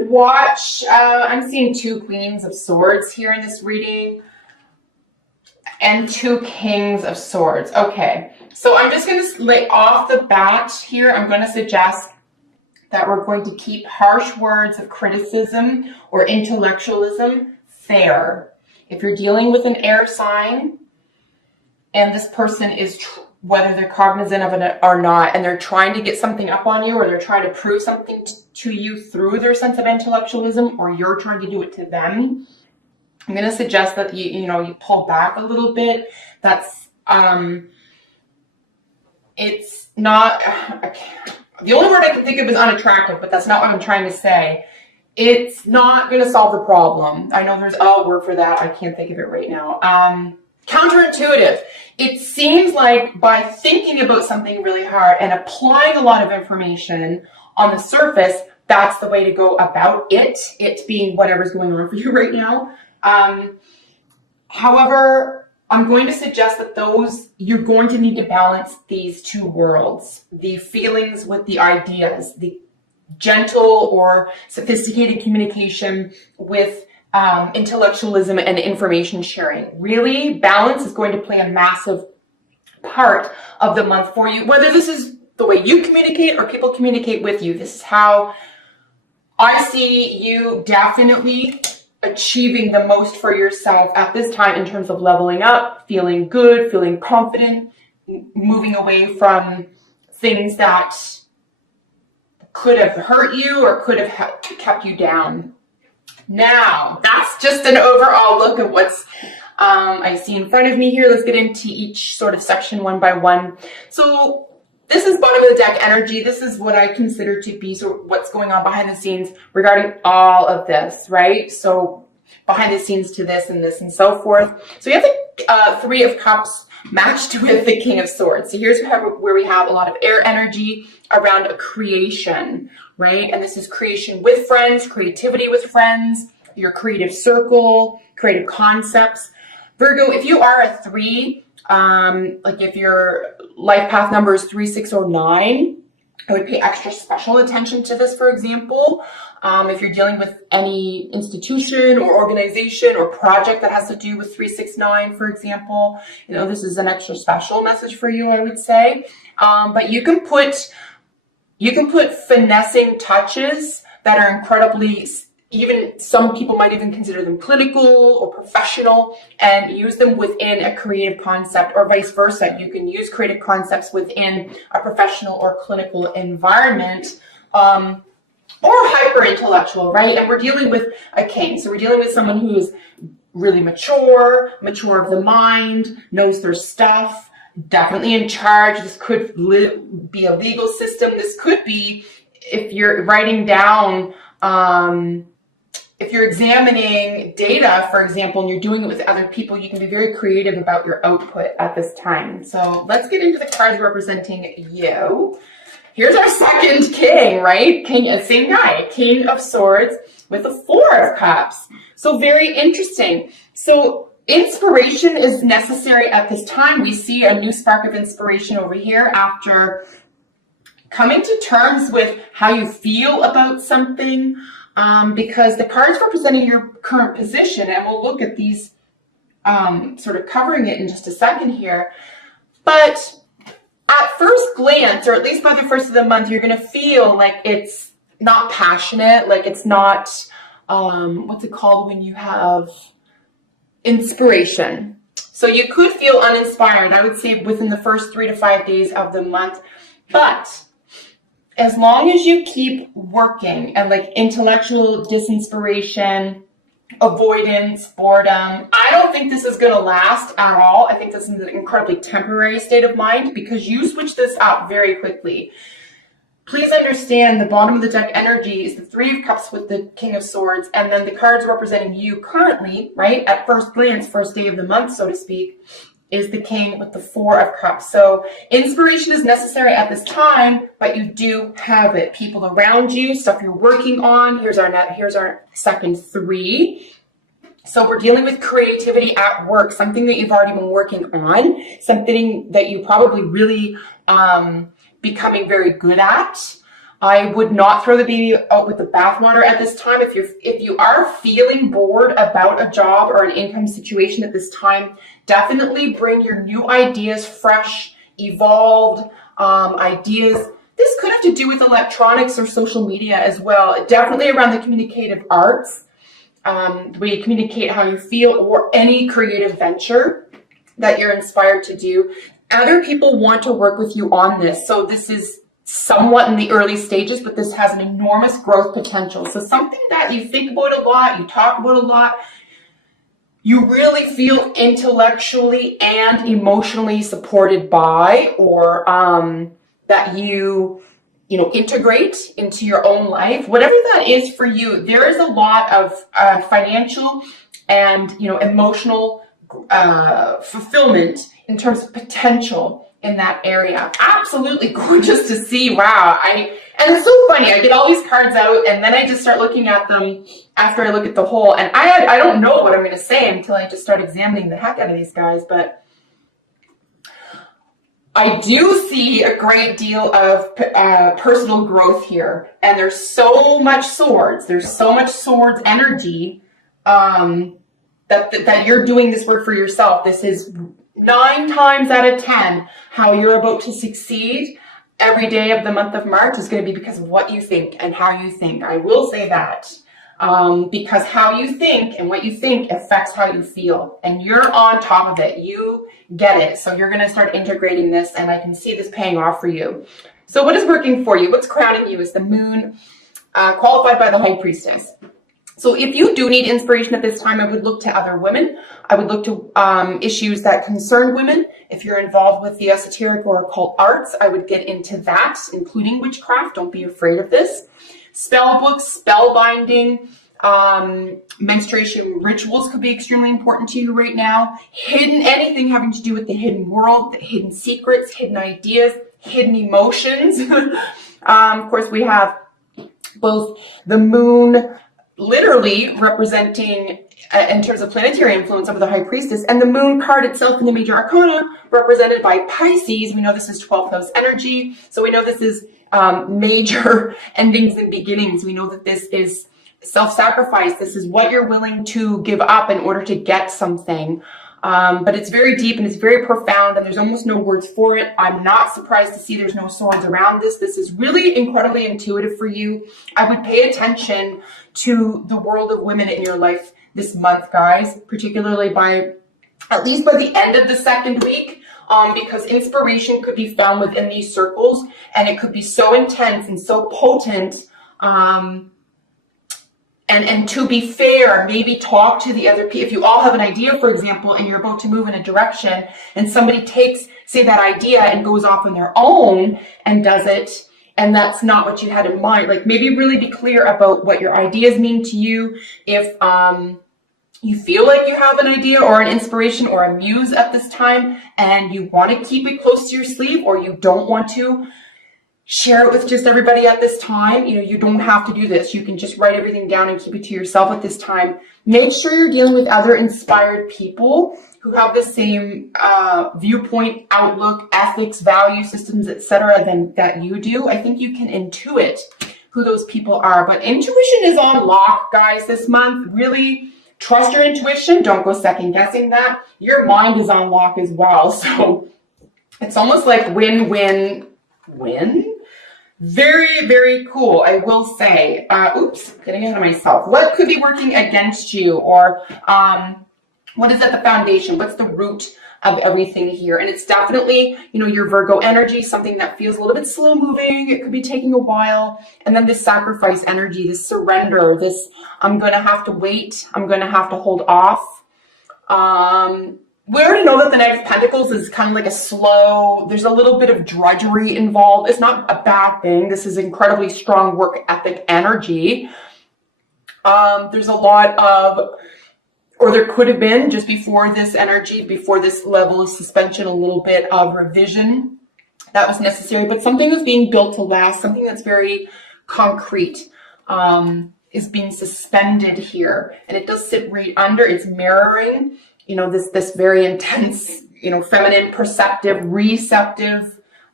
would watch, I'm seeing 2 Queens of Swords here in this reading and 2 Kings of Swords. Okay, so I'm just going to lay off the bat here. I'm going to suggest that we're going to keep harsh words of criticism or intellectualism fair. If you're dealing with an air sign and this person is, whether they're cognizant of it or not, and they're trying to get something up on you, or they're trying to prove something to you through their sense of intellectualism, or you're trying to do it to them, I'm going to suggest that you pull back a little bit. That's it's not, the only word I can think of is unattractive, but that's not what I'm trying to say. It's not going to solve the problem. I know there's a word for that. I can't think of it right now. Counterintuitive. It seems like by thinking about something really hard and applying a lot of information on the surface, that's the way to go about it being whatever's going on for you right now. However, I'm going to suggest that you're going to need to balance these 2 worlds, the feelings with the ideas, the gentle or sophisticated communication with intellectualism and information sharing. Really, balance is going to play a massive part of the month for you, whether this is the way you communicate or people communicate with you. This is how I see you definitely achieving the most for yourself at this time in terms of leveling up, feeling good, feeling confident, moving away from things that could have hurt you or could have kept you down. Now, that's just an overall look at what's I see in front of me here. Let's get into each sort of section one by one. So this is bottom of the deck energy. This is what I consider to be sort of what's going on behind the scenes regarding all of this, right? So behind the scenes to this and so forth. So you have the 3 of Cups matched with the King of Swords. So here's where we have a lot of air energy around a creation, right? And this is creation with friends, creativity with friends, your creative circle, creative concepts. Virgo, if you are a 3, like if your life path number is 3609, I would pay extra special attention to this, for example. If you're dealing with any institution or organization or project that has to do with 369, for example, this is an extra special message for you, I would say. But you can put finessing touches that are incredibly, even some people might even consider them clinical or professional, and use them within a creative concept, or vice versa. You can use creative concepts within a professional or clinical environment, or hyper intellectual, right? And we're dealing with a king. So we're dealing with someone who's really mature of the mind, knows their stuff, definitely in charge. This could be a legal system. This could be, if you're writing down, if you're examining data, for example, and you're doing it with other people, you can be very creative about your output at this time. So let's get into the cards representing you. Here's our second king, right? Same guy, King of Swords with the 4 of Cups. So very interesting. So inspiration is necessary at this time. We see a new spark of inspiration over here after coming to terms with how you feel about something, because the cards representing your current position, and we'll look at these sort of covering it in just a second here, but at first glance, or at least by the first of the month, you're going to feel like it's not passionate, like it's not, what's it called when you have inspiration. So you could feel uninspired, I would say, within the first 3 to 5 days of the month. But as long as you keep working at like intellectual disinspiration, avoidance, boredom, I don't think this is going to last at all. I think this is an incredibly temporary state of mind, because you switch this up very quickly. Please understand the bottom of the deck energy is the 3 of Cups with the King of Swords, and then the cards representing you currently, right, at first glance, first day of the month, so to speak, is the King with the 4 of Cups. So inspiration is necessary at this time, but you do have it. People around you, stuff you're working on. Here's our second 3. So we're dealing with creativity at work, something that you've already been working on, something that you probably really becoming very good at. I would not throw the baby out with the bathwater at this time. If you are feeling bored about a job or an income situation at this time, definitely bring your new ideas, fresh, evolved ideas. This could have to do with electronics or social media as well. Definitely around the communicative arts, the way you communicate how you feel, or any creative venture that you're inspired to do. Other people want to work with you on this. So this is somewhat in the early stages, but this has an enormous growth potential. So something that you think about a lot, you talk about a lot, you really feel intellectually and emotionally supported by, or that you integrate into your own life, whatever that is for you. There is a lot of financial and emotional fulfillment in terms of potential in that area. Absolutely gorgeous to see. Wow. And it's so funny. I get all these cards out and then I just start looking at them after I look at the whole, and I don't know what I'm going to say until I just start examining the heck out of these guys. But I do see a great deal of personal growth here, and there's so much swords. There's so much swords energy that you're doing this work for yourself. This is 9 times out of 10 how you're about to succeed every day of the month of March is going to be because of what you think and how you think. I will say that. Because how you think and what you think affects how you feel, and you're on top of it. You get it. So you're going to start integrating this, and I can see this paying off for you. So what is working for you? What's crowning you is the moon, qualified by the high priestess. So if you do need inspiration at this time, I would look to other women. I would look to issues that concern women. If you're involved with the esoteric or occult arts, I would get into that, including witchcraft. Don't be afraid of this. Spell books, spell binding, menstruation rituals could be extremely important to you right now. Anything having to do with the hidden world, the hidden secrets, hidden ideas, hidden emotions. Of course, we have both the moon literally representing, in terms of planetary influence over the high priestess, and the moon card itself in the major arcana represented by Pisces. We know this is 12th house energy. So we know this is major endings and beginnings. We know that this is self-sacrifice. This is what you're willing to give up in order to get something. But it's very deep and it's very profound, and there's almost no words for it. I'm not surprised to see there's no swords around this. This is really incredibly intuitive for you. I would pay attention to the world of women in your life this month, guys, particularly at least by the end of the second week, because inspiration could be found within these circles, and it could be so intense and so potent. And to be fair, maybe talk to the other people. If you all have an idea, for example, and you're about to move in a direction, and somebody takes, say, that idea and goes off on their own and does it, and that's not what you had in mind, like maybe really be clear about what your ideas mean to you. If you feel like you have an idea or an inspiration or a muse at this time, and you want to keep it close to your sleeve, or you don't want to share it with just everybody at this time, you don't have to do this. You can just write everything down and keep it to yourself at this time. Make sure you're dealing with other inspired people who have the same viewpoint, outlook, ethics, value systems, etc. than that you do. I think you can intuit who those people are. But intuition is on lock, guys, this month. Really trust your intuition. Don't go second guessing that. Your mind is on lock as well. So it's almost like win-win-win. Very, very cool, I will say. Oops, getting ahead of myself. What could be working against you? Or what is at the foundation? What's the root of everything here? And it's definitely, your Virgo energy, something that feels a little bit slow moving. It could be taking a while. And then this sacrifice energy, this surrender, this I'm going to have to wait. I'm going to have to hold off. We already know that the Knight of Pentacles is kind of like there's a little bit of drudgery involved. It's not a bad thing. This is incredibly strong work ethic energy. There's a lot of, or there could have been just before this energy, before this level of suspension, a little bit of revision that was necessary, but something that's being built to last, something that's very concrete, is being suspended here. And it does sit right under, it's mirroring, this very intense, feminine, perceptive, receptive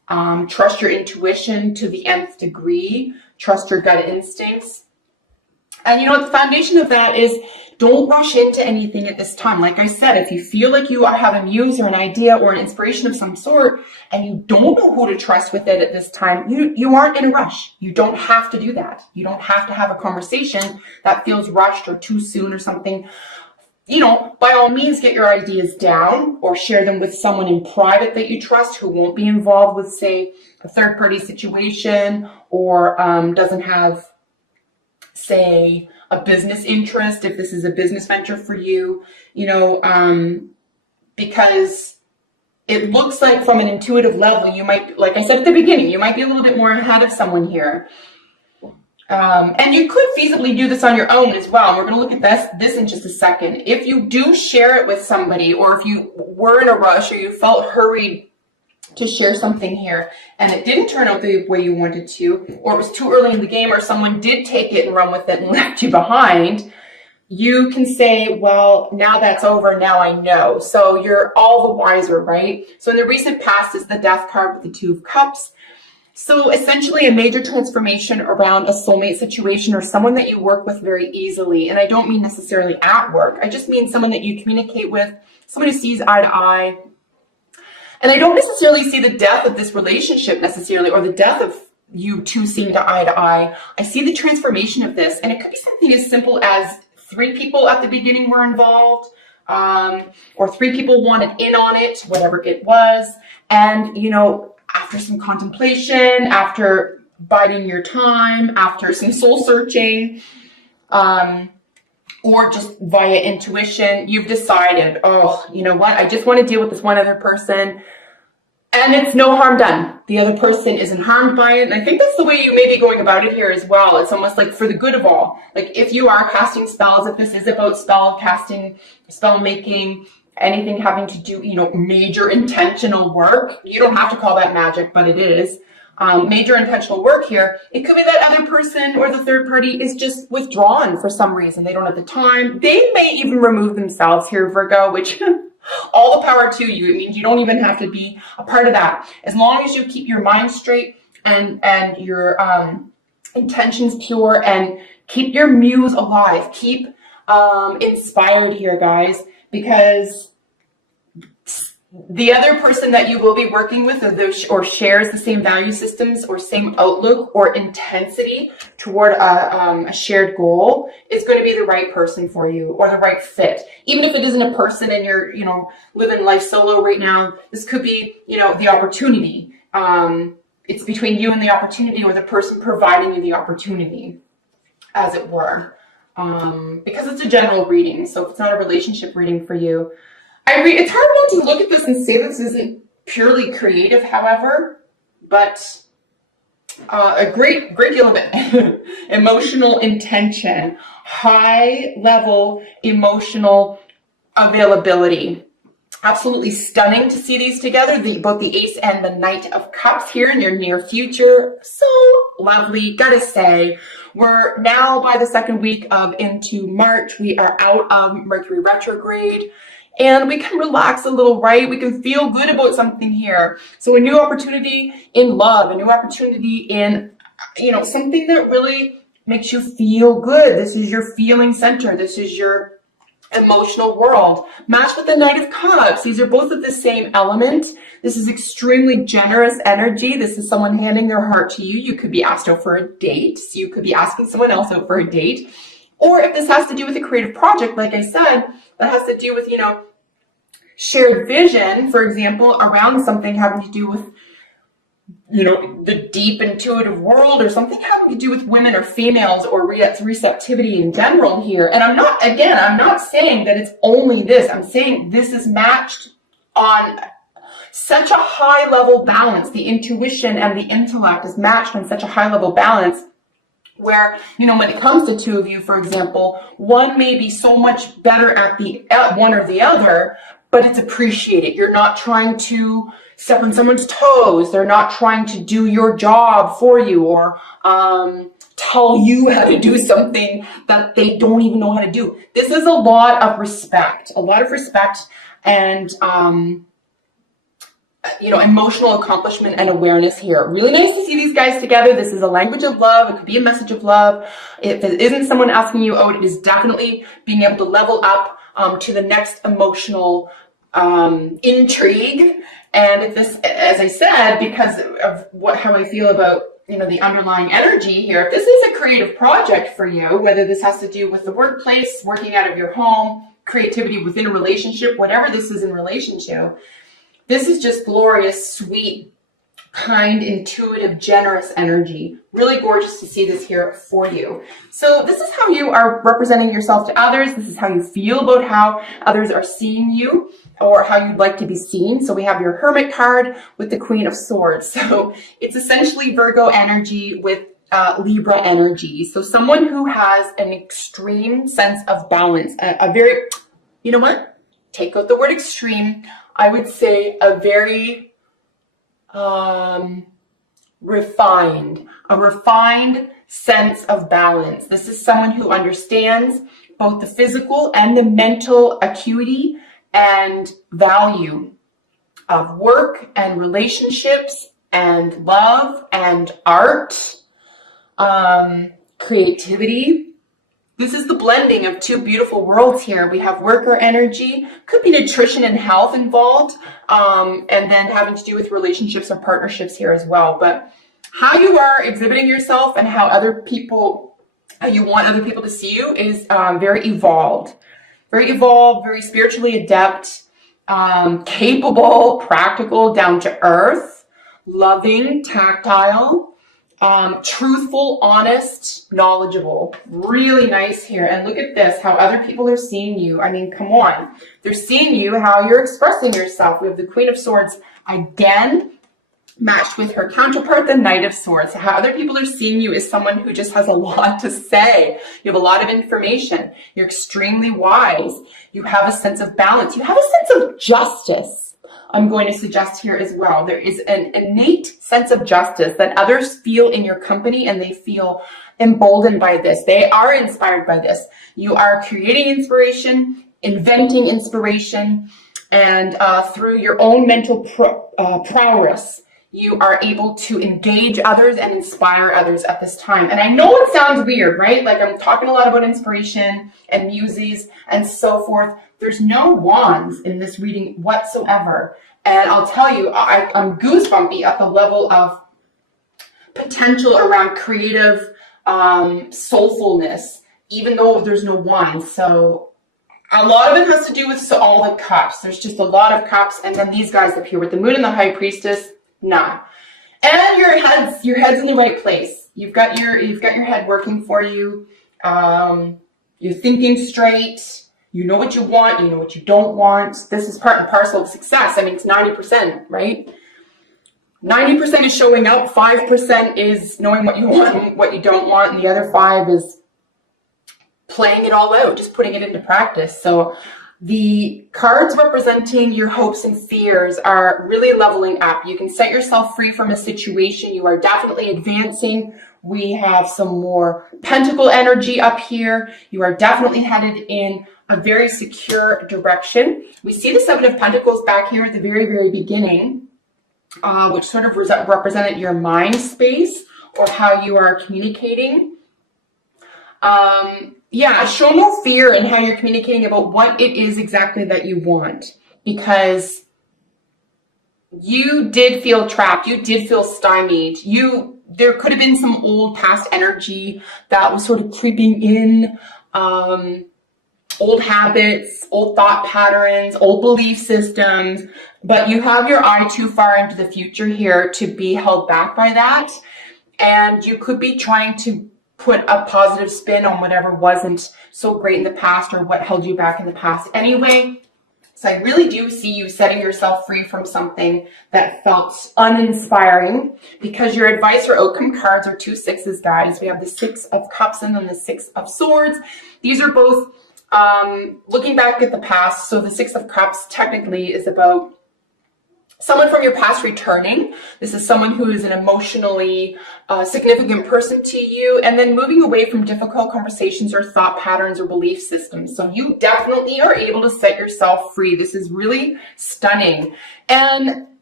Trust your intuition to the nth degree. Trust your gut instincts. And you know what, the foundation of that is don't rush into anything at this time. Like I said, if you feel like you have a muse or an idea or an inspiration of some sort and you don't know who to trust with it at this time, you aren't in a rush. You don't have to do that. You don't have to have a conversation that feels rushed or too soon or something. You know, by all means, get your ideas down or share them with someone in private that you trust who won't be involved with, say, a third-party situation or doesn't have, say, a business interest, if this is a business venture for you, you know, because it looks like from an intuitive level, you might, like I said at the beginning, you might be a little bit more ahead of someone here. And you could feasibly do this on your own as well. And we're going to look at this in just a second. If you do share it with somebody, or if you were in a rush or you felt hurried to share something here and it didn't turn out the way you wanted to, or it was too early in the game, or someone did take it and run with it and left you behind, you can say, well, now that's over, now I know. So you're all the wiser, right? So in the recent past is the Death card with the Two of Cups. So essentially a major transformation around a soulmate situation or someone that you work with very easily. And I don't mean necessarily at work. I just mean someone that you communicate with, someone who sees eye to eye. And I don't necessarily see the death of this relationship necessarily, or the death of you two seeing eye to eye. I see the transformation of this. And it could be something as simple as 3 people at the beginning were involved, or 3 people wanted in on it, whatever it was. And, you know, after some contemplation, after biding your time, after some soul searching, or just via intuition, you've decided, oh, you know what, I just want to deal with this one other person, and it's no harm done. The other person isn't harmed by it, and I think that's the way you may be going about it here as well. It's almost like for the good of all. Like if you are casting spells, if this is about spell casting, spell making, anything having to do, you know, major intentional work, you don't have to call that magic, but it is. Major intentional work here, it could be that other person or the third party is just withdrawn for some reason. They don't have the time. They may even remove themselves here, Virgo, which all the power to you. It means you don't even have to be a part of that. As long as you keep your mind straight and your intentions pure and keep your muse alive. Keep inspired here, guys, because the other person that you will be working with or shares the same value systems or same outlook or intensity toward a shared goal is going to be the right person for you or the right fit. Even if it isn't a person and you're, you know, living life solo right now, this could be, you know, the opportunity. It's between you and the opportunity, or the person providing you the opportunity, as it were. Because it's a general reading, so if it's not a relationship reading for you, it's hard not to look at this and say this isn't purely creative, however, but a great deal of emotional intention, high level emotional availability. Absolutely stunning to see these together, both the Ace and the Knight of Cups here in your near future. So lovely, gotta say. We're now by the second week into March. We are out of Mercury retrograde. And we can relax a little, right? We can feel good about something here. So a new opportunity in love, a new opportunity in, you know, something that really makes you feel good. This is your feeling center. This is your emotional world. Matched with the Knight of Cups. These are both of the same element. This is extremely generous energy. This is someone handing their heart to you. You could be asked out for a date. So you could be asking someone else out for a date. Or if this has to do with a creative project, like I said, that has to do with, you know, shared vision, for example, around something having to do with, you know, the deep intuitive world, or something having to do with women or females or receptivity in general here. And I'm not saying that it's only this. I'm saying this is matched on such a high level balance. The intuition and the intellect is matched on such a high level balance where, you know, when it comes to two of you, for example, one may be so much better at one or the other, but it's appreciated. You're not trying to step on someone's toes. They're not trying to do your job for you or tell you how to do something that they don't even know how to do. This is a lot of respect and emotional accomplishment and awareness here. Really nice to see these guys together. This is a language of love. It could be a message of love. If it isn't someone asking you out, it is definitely being able to level up to the next emotional intrigue. And if this, as I said, because of how I feel about the underlying energy here, if this is a creative project for you, whether this has to do with the workplace, working out of your home, creativity within a relationship, whatever this is in relation to, this is just glorious, sweet, kind, intuitive, generous energy. Really gorgeous to see this here for you. So this is how you are representing yourself to others. This is how you feel about how others are seeing you, or how you'd like to be seen. So we have your Hermit card with the Queen of Swords. So it's essentially Virgo energy with Libra energy. So someone who has an extreme sense of balance, a very, you know what? Take out the word extreme. I would say a very refined sense of balance. This is someone who understands both the physical and the mental acuity and value of work and relationships and love and art, creativity. This is the blending of two beautiful worlds here. We have worker energy, could be nutrition and health involved, and then having to do with relationships and partnerships here as well. But how you are exhibiting yourself and how you want other people to see you is very evolved, very spiritually adept, capable, practical, down to earth, loving, tactile, truthful, honest, knowledgeable. Really nice here. And look at this, how other people are seeing you. I mean, come on. They're seeing you, how you're expressing yourself. We have the Queen of Swords again, matched with her counterpart, the Knight of Swords. How other people are seeing you is someone who just has a lot to say. You have a lot of information. You're extremely wise. You have a sense of balance. You have a sense of justice. I'm going to suggest here as well. There is an innate sense of justice that others feel in your company, and they feel emboldened by this. They are inspired by this. You are creating inspiration, inventing inspiration, and through your own mental prowess, you are able to engage others and inspire others at this time. And I know it sounds weird, right? Like I'm talking a lot about inspiration and muses and so forth. There's no wands in this reading whatsoever. And I'll tell you, I'm goosebumpy at the level of potential around creative soulfulness, even though there's no wands. So a lot of it has to do with all the cups. There's just a lot of cups. And then these guys up here with the Moon and the High Priestess. Nah. And your head's in the right place. You've got your head working for you. You're thinking straight. You know what you want. You know what you don't want. This is part and parcel of success. I mean, it's 90%, right? 90% is showing up. 5% is knowing what you want and what you don't want. And the other 5 is playing it all out, just putting it into practice. So the cards representing your hopes and fears are really leveling up. You can set yourself free from a situation. You are definitely advancing. We have some more pentacle energy up here. You are definitely headed in a very secure direction. We see the 7 of Pentacles back here at the very, very beginning, which sort of represented your mind space or how you are communicating. Yeah, show no fear in how you're communicating about what it is exactly that you want, because you did feel trapped. You did feel stymied. There could have been some old past energy that was sort of creeping in, old habits, old thought patterns, old belief systems, but you have your eye too far into the future here to be held back by that. And you could be trying to put a positive spin on whatever wasn't so great in the past or what held you back in the past anyway. So I really do see you setting yourself free from something that felt uninspiring, because your advice or outcome cards are 2 6s, guys. We have the 6 of Cups and then the 6 of Swords. These are both looking back at the past. So the 6 of Cups technically is about someone from your past returning. This is someone who is an emotionally significant person to you, and then moving away from difficult conversations or thought patterns or belief systems. So you definitely are able to set yourself free. This is really stunning. And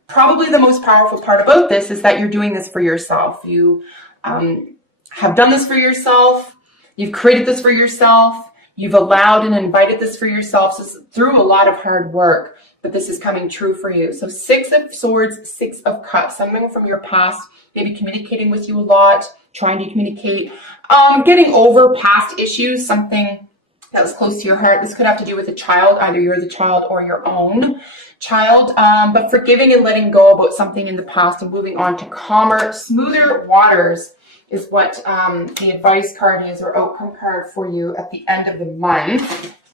probably the most powerful part about this is that you're doing this for yourself. You have done this for yourself. You've created this for yourself. You've allowed and invited this for yourself. So it's through a lot of hard work that this is coming true for you. So 6 of Swords, 6 of Cups, something from your past, maybe communicating with you a lot, trying to communicate, getting over past issues, something that was close to your heart. This could have to do with a child, either you're the child or your own child, but forgiving and letting go about something in the past and moving on to calmer, smoother waters is what the advice card is, or outcome card for you at the end of the month.